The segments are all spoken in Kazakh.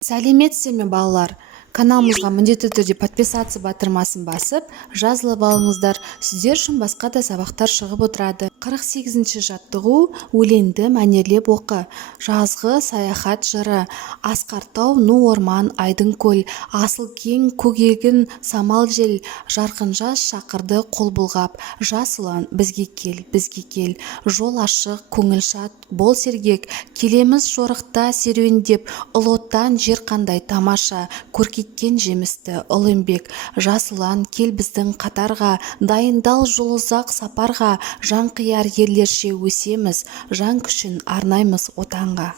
Сәлеметсіздер ме балалар? Каналымызға міндетті түрде подписаться батырмасын басып, жазылып алыңыздар. Сіздер үшін басқа да сабақтар шығып отырады. 48-ші жаттығу өлеңді мәнерлеп оқы. Жазғы саяхат жыры. Асқар тау, ну орман, айдын көл, асыл кең көгегін самал жел, жарқын жаз шақырды қол бұлғап. Жас ұлан, бізге кел. Жол ашық, көңіл шат, бол сергек. Келеміз жорықта серуендеп, ұлы отан жер қандай тамаша, көркейткен жемісті ұлы еңбек. Жас ұлан, кел біздің қатарға, дайындал жол ұзақ сапарға, жан қияр ерлерше өсеміз, жан күшін арнаймыз отанға.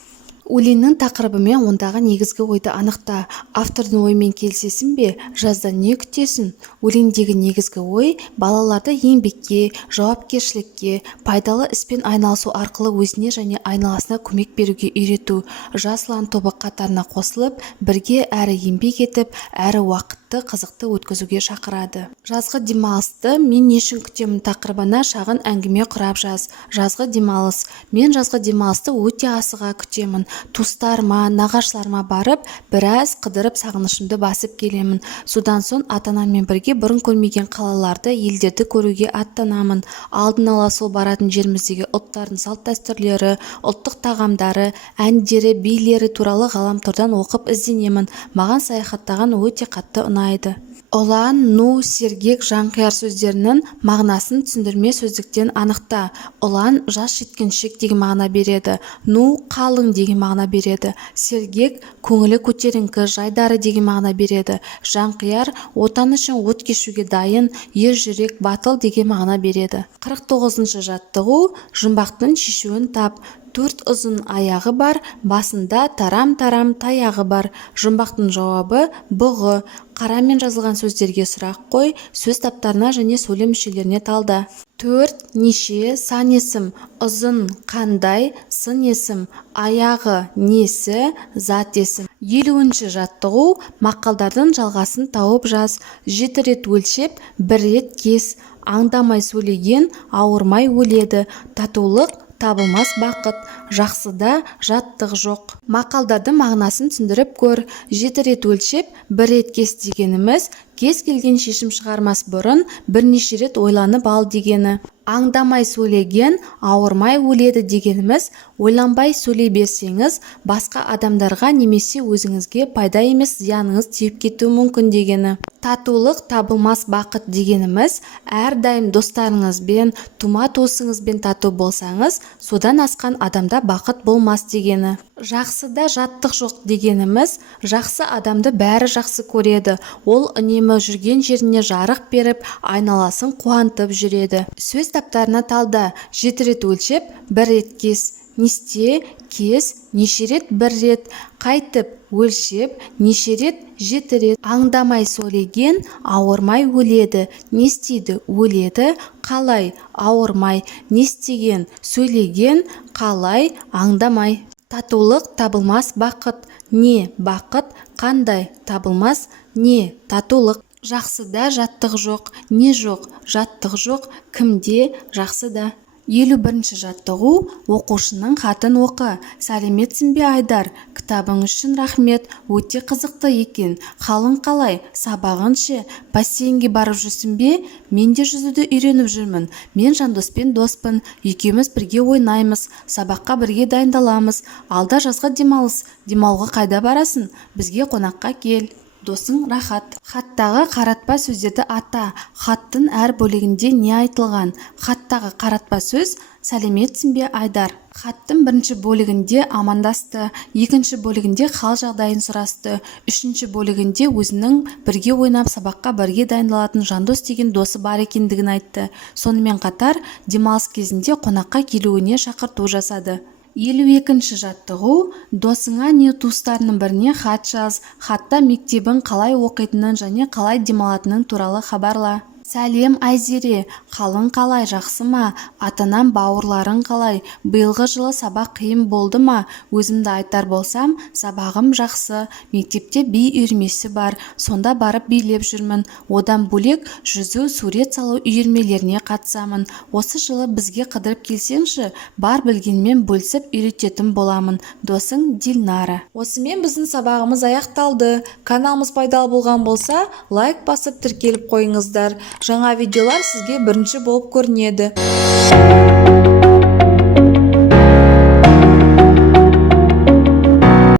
Өлеңнің тақырыбымен ондағы негізгі ойды анықта. Автордың ойымен келісесің бе? Жаздан не күтесің? Өлеңдегі негізгі ой балаларды еңбекке, жауапкершілікке, пайдалы іспен айналысу арқылы өзіне және айналасына көмек беруге үйрету. Жас ұлан тобы қатарына қосылып, бірге әрі еңбек етіп, әрі уақытты қызықты өткізуге шақырады. Жазғы демалысты мен не үшін күтемін тақырыбына шағын әңгіме құрап жаз. Жазғы демалыс. Мен жазғы демалысты өте асыға күтемін. Туыстарыма, нағашыларыма барып, біраз қыдырып сағынышымды басып келемін. Содан соң ата-анаммен бірге бұрын көрмеген қалаларды, елдерді көруге аттанамын. Алдын ала сол баратын жеріміздегі ұлттардың салт-дәстүрлері, ұлттық тағамдары, әндері, билері туралы ғаламтордан оқып ізденемін. Маған саяхаттаған өте қатты ұнайды. Ұлан, ну, сергек, жанқияр сөздерінің мағынасын түсіндірме сөздіктен анықта. Ұлан жас жеткіншек деген мағына береді. Ну, қалың деген мағына береді. Сергек көңілі көтеріңкі, жайдары деген мағына береді. Жанқияр отан үшін от кешуге дайын, ер жүрек, батыл деген мағына береді. 49-ші жаттығу жұмбақтың шешуін тап. 4 ұзын аяғы бар, басында тарам-тарам таяғы бар. Жұмбақтың жауабы бұғы. Қарамен жазылған сөздерге сұрақ қой, сөз таптарына және сөйлем мүшелеріне талда. 4 неше, сан есім, ұзын қандай, сын есім, аяғы несі, зат есім. 50-ші жаттығу мақалдардың жалғасын тауып жаз. 7 рет өлшеп, 1 рет кес. Аңдамай сөйлеген ауырмай өледі. Татулық табылмас бақыт, жақсыда жаттық жоқ. Мақалдардың мағынасын түсіндіріп көр. 7 рет өлшеп, 1 рет кес дегеніміз кез келген шешім шығармас бұрын бірнеше рет ойланып ал дегені. Аңдамай сөйлеген ауырмай өледі дегеніміз ойланбай сөйлей берсеңіз басқа адамдарға немесе өзіңізге пайда емес зияныңыз тиіп кетуі мүмкін дегені. Татулық табылмас бақыт дегеніміз әрдайым достарыңызбен, тума туысыңызбен тату болсаңыз, содан асқан адамда бақыт болмас дегені. Жақсыда жаттық жоқ дегеніміз жақсы адамды бәрі жақсы көреді. Ол үнемі жүрген жеріне жарық беріп, айналасын қуантып жүреді. Сөз таптарына талда. 7 рет өлшеп, 1 рет кес. Несте, кес, неше рет, 1 рет. Қайтып, өлшеп, неше рет, 7 рет. Аңдамай сөйлеген ауырмай өледі. Не істейді, өледі. Қалай, ауырмай. Не істеген, сөйлеген, қалай, аңдамай. Татулық табылмас бақыт. Не бақыт, қандай табылмас, не татулық. Жақсыда жаттық жоқ, не жоқ, жаттық жоқ, кімде жақсыда. 51-ші жаттығу оқушының хатын оқы. Сәлеметсің бе Айдар? Кітабың үшін рахмет, өте қызықты екен. Қалың қалай? Сабағың ше? Бассейнге барып жүрсің бе? Мен де жүзуді үйреніп жүрмін. Мен Жандоспен доспын. Екеуміз бірге ойнаймыз, сабаққа бірге дайындаламыз. Алда жазғы демалыс. Демалуға қайда барасың? Бізге қонаққа кел. Досың рахат. Хаттағы қаратпа сөздерді ата. Хаттың әр бөлігінде не айтылған? Хаттағы қаратпа сөз сәлеметсің бе Айдар? Хаттың бірінші бөлігінде амандасты, екінші бөлігінде хал жағдайын сұрасты, үшінші бөлігінде өзінің бірге ойнап сабаққа бірге дайындалатын Жандос деген досы бар екендігін айтты. Сонымен қатар демалыс кезінде қонаққа келуіне шақырту жасады. 52-ші жаттығу досыңа не туыстарының біріне хат жаз. Хатта мектебін қалай оқитынын және қалай демалатынын туралы хабарла. Сәлем Айзере, қалың қалай, жақсы ма? Атанам, бауырларың қалай? Биылғы жылы сабақ қиын болды ма? Өзімді айтар болсам, сабағым жақсы. Мектепте би үйірмесі бар, сонда барып билеп жүрмін. Одан бөлек жүзу, сурет салу үйірмелеріне қатысамын. Осы жылы бізге қыдырып келсеңші, бар білгенмен бөлісіп үйрететін боламын. Досың Дилнара. Осымен біздің сабағымыз аяқталды. Каналымыз пайдалы болған болса, лайк басып тіркеліп қойыңыздар. Жаңа видеолар сізге бірінші болып көрінеді.